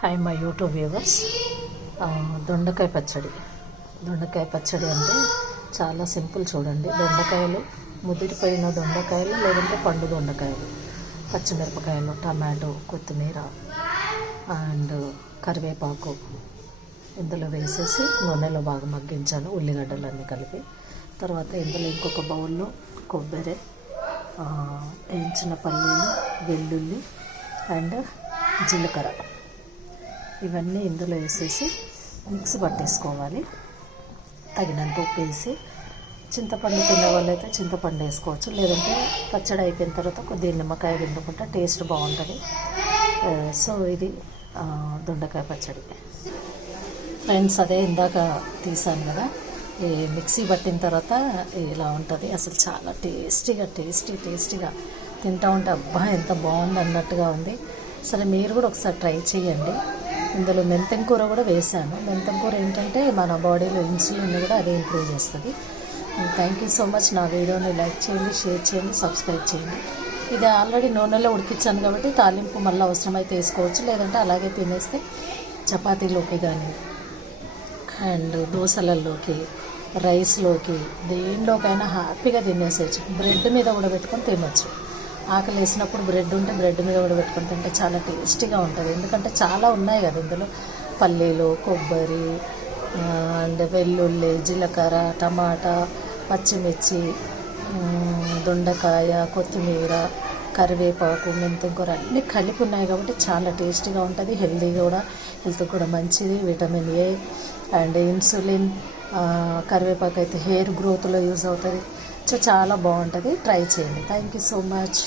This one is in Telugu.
Hi my YouTube viewers. దొండకాయ పచ్చడి. దొండకాయ పచ్చడి అంటే చాలా సింపుల్. చూడండి, దొండకాయలు, ముదిరిపోయిన దొండకాయలు లేదంటే పండు దొండకాయలు, పచ్చిమిరపకాయలు, టమాటో, కొత్తిమీర అండ్ కరివేపాకు ఇందులో వేసేసి నూనెలో బాగా మగ్గించాను, ఉల్లిగడ్డలన్నీ కలిపి. తర్వాత ఇందులో ఇంకొక బౌల్లో కొబ్బరి, వేయించిన పల్లీలు, వెల్లుల్లి అండ్ జీలకర్ర ఇవన్నీ ఇందులో వేసేసి మిక్స్ పట్టేసుకోవాలి. తగినంత ఉప్పు వేసి, చింతపండు తినే వాళ్ళైతే చింతపండు వేసుకోవచ్చు, లేదంటే పచ్చడి అయిపోయిన తర్వాత కొద్దిగా నిమ్మకాయ పిండుకుంటే టేస్ట్ బాగుంటుంది. సో ఇది దొండకాయ పచ్చడి ఫ్రెండ్స్. అదే ఇందాక తీసాను కదా, ఈ మిక్సీ పట్టిన తర్వాత ఇలా ఉంటుంది. అసలు చాలా టేస్టీగా తింటూ ఉంటే అబ్బా ఎంత బాగుంది అన్నట్టుగా ఉంది. సరే, మీరు కూడా ఒకసారి ట్రై చేయండి. ఇందులో మెంతం కూర కూడా వేసాను. మెంతం కూర ఏంటంటే మన బాడీలో ఇన్సులిన్ కూడా అదే ఇంప్రూవ్ చేస్తుంది. Thank you so much. నా వీడియోని లైక్ చేయండి, షేర్ చేయండి, సబ్స్క్రైబ్ చేయండి. ఇది ఆల్రెడీ నూనెలో ఉడికించాను కాబట్టి తాలింపు మళ్ళీ అవసరమైతే వేసుకోవచ్చు, లేదంటే అలాగే తినేస్తే చపాతీలోకి కానీ అండ్ దోశలలోకి, రైస్లోకి, దేనిలోకైనా హ్యాపీగా తినేసేయచ్చు. బ్రెడ్ మీద కూడా పెట్టుకొని తినొచ్చు. ఆకలి వేసినప్పుడు బ్రెడ్ ఉంటే బ్రెడ్ మీద కూడా పెట్టుకొని తింటే చాలా టేస్టీగా ఉంటుంది. ఎందుకంటే చాలా ఉన్నాయి కదా ఇందులో, పల్లీలు, కొబ్బరి అండ్ వెల్లుల్లి, జీలకర్ర, టమాటా, పచ్చిమిర్చి, దొండకాయ, కొత్తిమీర, కరివేపాకు, మెంతం కూర అన్నీ కలిపి ఉన్నాయి కాబట్టి చాలా టేస్టీగా ఉంటుంది. హెల్త్ కూడా మంచిది. విటమిన్ ఏ అండ్ ఇన్సులిన్, కరివేపాకు అయితే హెయిర్ గ్రోత్లో యూజ్ అవుతుంది. సో చాలా బాగుంటుంది. ట్రై చేయండి. Thank you so much.